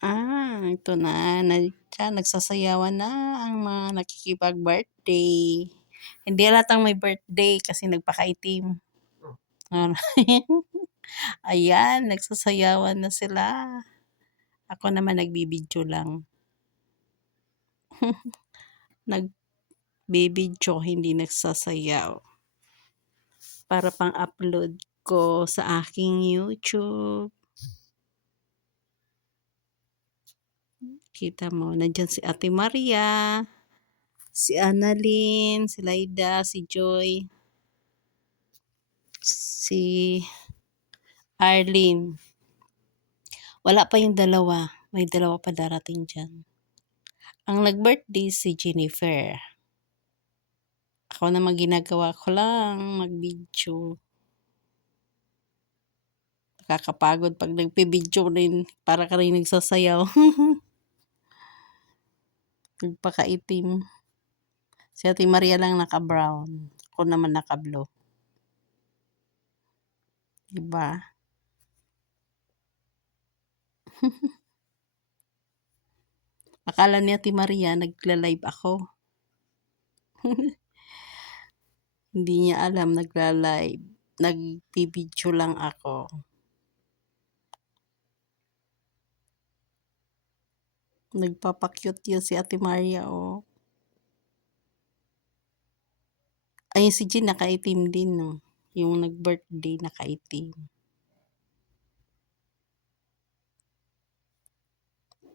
Ito na, nagsasayawan na ang mga nakikipag-birthday. Hindi halatang may birthday kasi nagpakaitim. Ah, Ayan, nagsasayawan na sila. Ako naman nagbibidyo lang. Nagbibidyo, hindi nagsasayaw. Para pang-upload ko sa aking YouTube. Kita mo, nandiyan si Ate Maria, si Annalyn, si Laida, si Joy, si Arlene. Wala pa yung dalawa. May dalawa pa darating dyan. Ang nag-birthday si Jennifer. Ako naman ginagawa ko lang mag-video. Nakakapagod pag nagpi-video rin. Para ka rin nagsasayaw. Nagpakaitim. Si Ate Maria lang naka-brown. Ako naman naka-blue. Diba? Akala ni Ate Maria nagla-live ako. Hindi niya alam nagla-live. Nagpi-video lang ako. Nagpapakyut yun si Ate Maria, oh. Ay, si Jean nakaitim din, no? Yung nag-birthday nakaitim.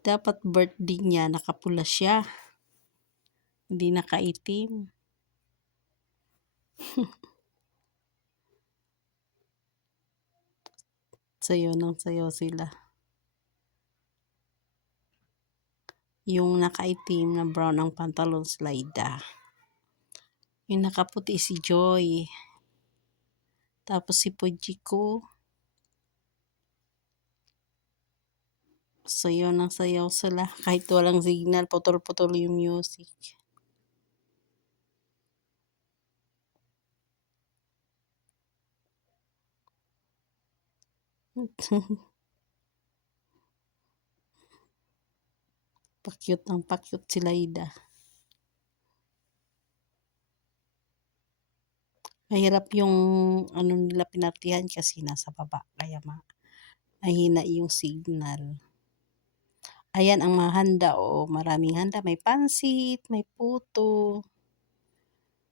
Dapat birthday niya, nakapula siya. Hindi nakaitim. Sayo ng sayo sila. Yung nakaitim na brown ang pantalon Laida. Yung nakaputi si Joy. Tapos si Pujiko. Sayo ng sayaw sila. Kahit walang signal, putol-putol yung music. Pakyut ng pakyut si Laida. Mahirap yung ano nila pinartihan kasi nasa baba. Kaya mahina yung signal. Ayan ang mga handa. Maraming handa. May pansit, may puto,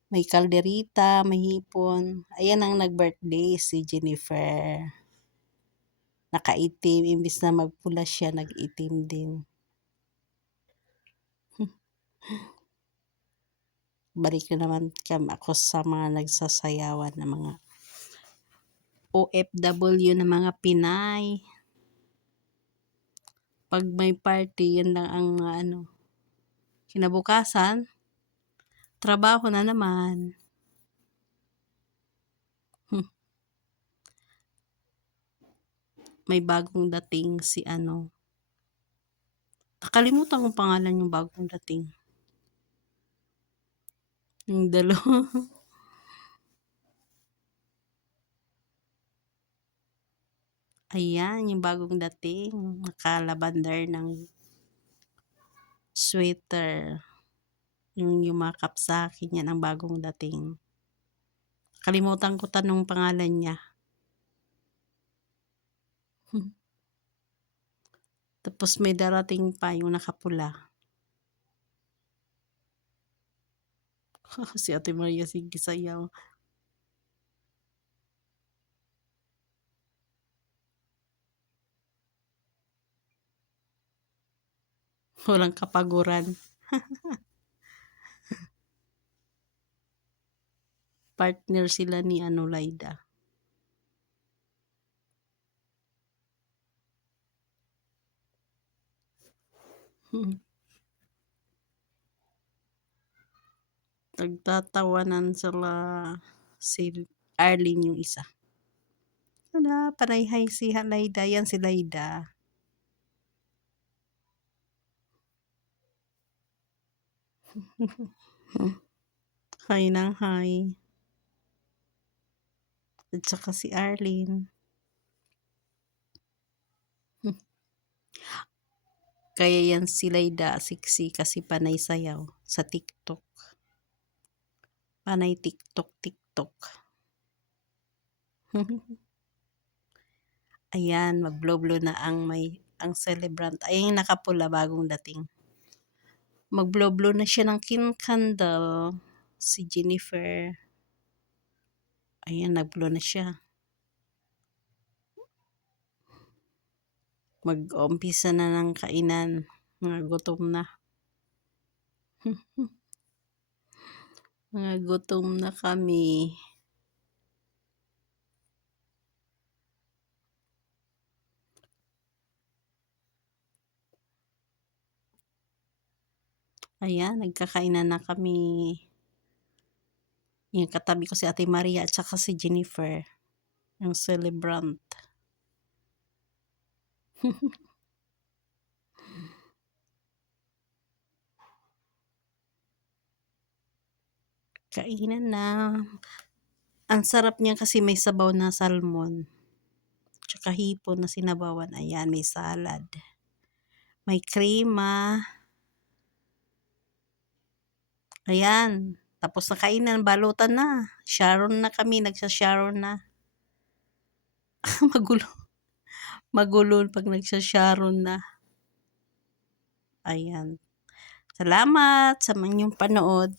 may kalderita, may hipon. Ayan ang nag-birthday si Jennifer. Nakaitim. Imbis na magpula siya, nag-itim din. Balik na naman ako sa mga nagsasayawan na mga OFW na mga Pinay. Pag may party, yan lang ang kinabukasan, trabaho na naman. May bagong dating si nakalimutan kong pangalan yung bagong dating. Yung dalawa. Ayan, yung bagong dating. Naka-lavender ng sweater. Yung yumakap sa akin, yan ang bagong dating. Kalimutan ko tanong pangalan niya. Tapos may darating pa yung nakapula. Si Ate Maria, sige sayaw. Walang kapaguran. Partner sila ni Laida. Nagtatawanan sila, si Arlene yung isa. Panay-hi si Laida. Yan si Laida. Hi nang hi. At saka si Arlene. Kaya yan si Layda siksi kasi panay sayaw sa TikTok. Panay TikTok, TikTok. Ayan, mag-blow-blow na ang celebrant. Ay, yung nakapula bagong dating. Mag-blow-blow na siya ng candle. Si Jennifer. Ayan, nag-blow na siya. Mag-umpisa na ng kainan. Mga gutom na. Mga gutom na kami. Ayan, nagkakainan na kami. Yung katabi ko si Ate Maria at saka si Jennifer. Yung celebrant. Kainan na. Ang sarap niya kasi may sabaw na salmon. Tsaka hipon na sinabawan. Ayan, may salad. May krema. Ayan. Tapos na kainan, balutan na. Sharon na kami, nagsha-sharon na. Magulo. Magulo pag nagsha-sharon na. Ayan. Salamat sa inyong panood.